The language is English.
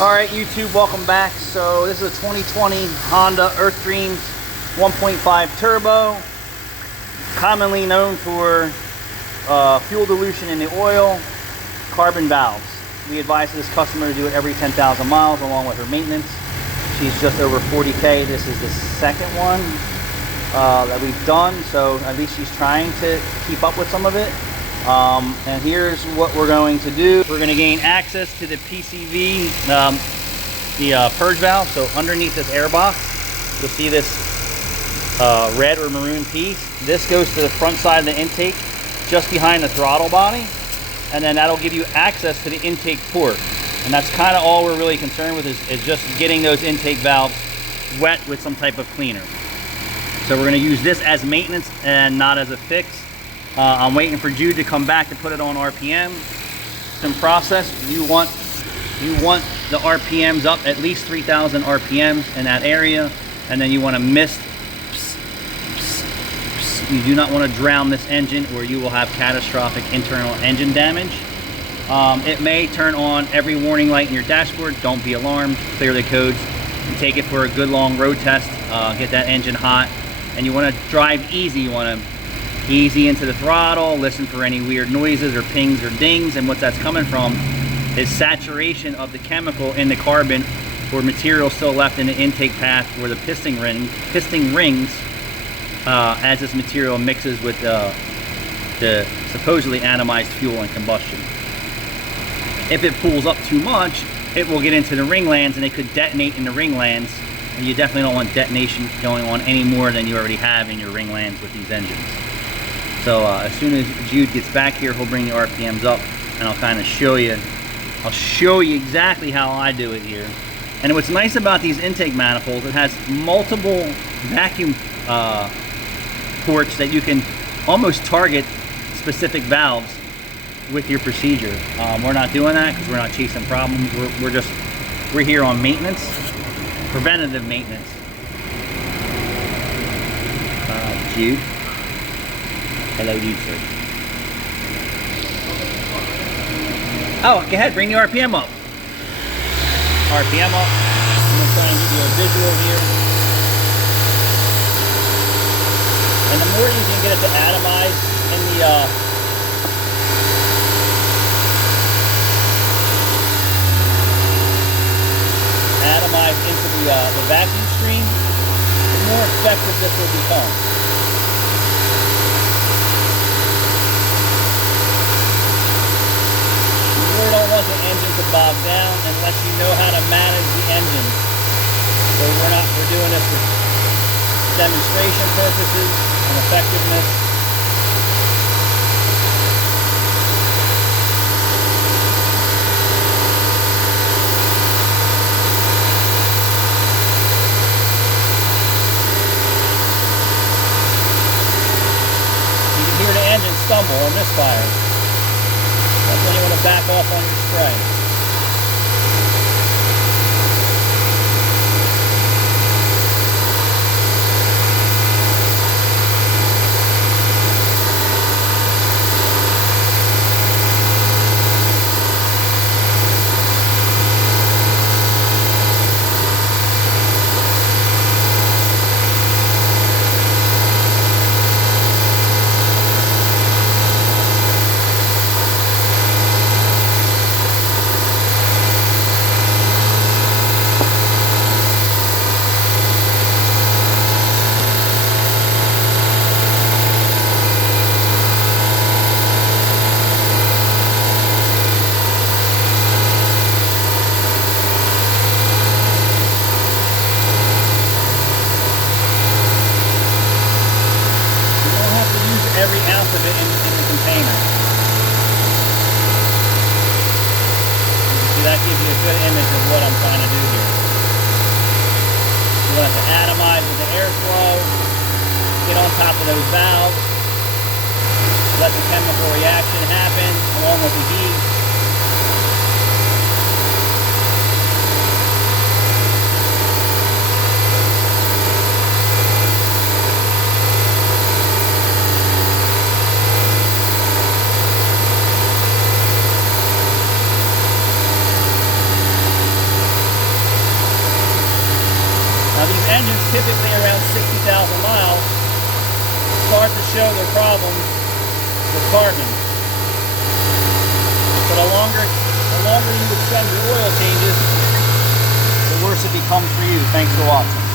Alright YouTube, welcome back. So this is a 2020 Honda Earth Dreams 1.5 Turbo, commonly known for fuel dilution in the oil, carbon valves. We advise this customer to do it every 10,000 miles along with her maintenance. She's just over 40K. This is the second one that we've done, so at least she's trying to keep up with some of it. And here's what we're going to do. We're going to gain access to the PCV, the purge valve. So underneath this air box, you'll see this red or maroon piece. This goes to the front side of the intake, just behind the throttle body, and then that'll give you access to the intake port. And that's kind of all we're really concerned with, is just getting those intake valves wet with some type of cleaner. So we're going to use this as maintenance and not as a fix. I'm waiting for Jude to come back to put it on RPM. In process, you want the RPMs up at least 3,000 RPMs in that area, and then you want to mist. You do not want to drown this engine, or you will have catastrophic internal engine damage. It may turn on every warning light in your dashboard. Don't be alarmed. Clear the codes and take it for a good long road test. Get that engine hot, and you want to drive easy. You want to easy into the throttle, listen for any weird noises or pings or dings, and what that's coming from is saturation of the chemical in the carbon or material still left in the intake path or the piston rings as this material mixes with the supposedly atomized fuel and combustion. If it pulls up too much, it will get into the ring lands and it could detonate in the ring lands, and you definitely don't want detonation going on any more than you already have in your ring lands with these engines. So as soon as Jude gets back here, he'll bring the RPMs up, and I'll kind of show you. I'll show you exactly how I do it here. And what's nice about these intake manifolds, it has multiple vacuum ports that you can almost target specific valves with your procedure. We're not doing that because we're not chasing problems. We're here on maintenance, preventative maintenance. Jude. Hello, Jude, sir. Oh, go ahead, bring the RPM up. RPM up. I'm going to try and give you a visual here. And the more you can get it to atomize in the into the vacuum stream, the more effective this will become. You don't want the engine to bog down unless you know how to manage the engine. So we're doing this for demonstration purposes and effectiveness. You can hear the engine stumble or misfire. That's when you want to back off on your spray. Every ounce of it in the container. See, that gives you a good image of what I'm trying to do here. You want it to atomize with the airflow, get on top of those valves, let the chemical reaction happen along with the heat. engines typically around 60,000 miles start to show their problems with carbon. So the longer you extend your oil changes, the worse it becomes for you. Thanks for watching.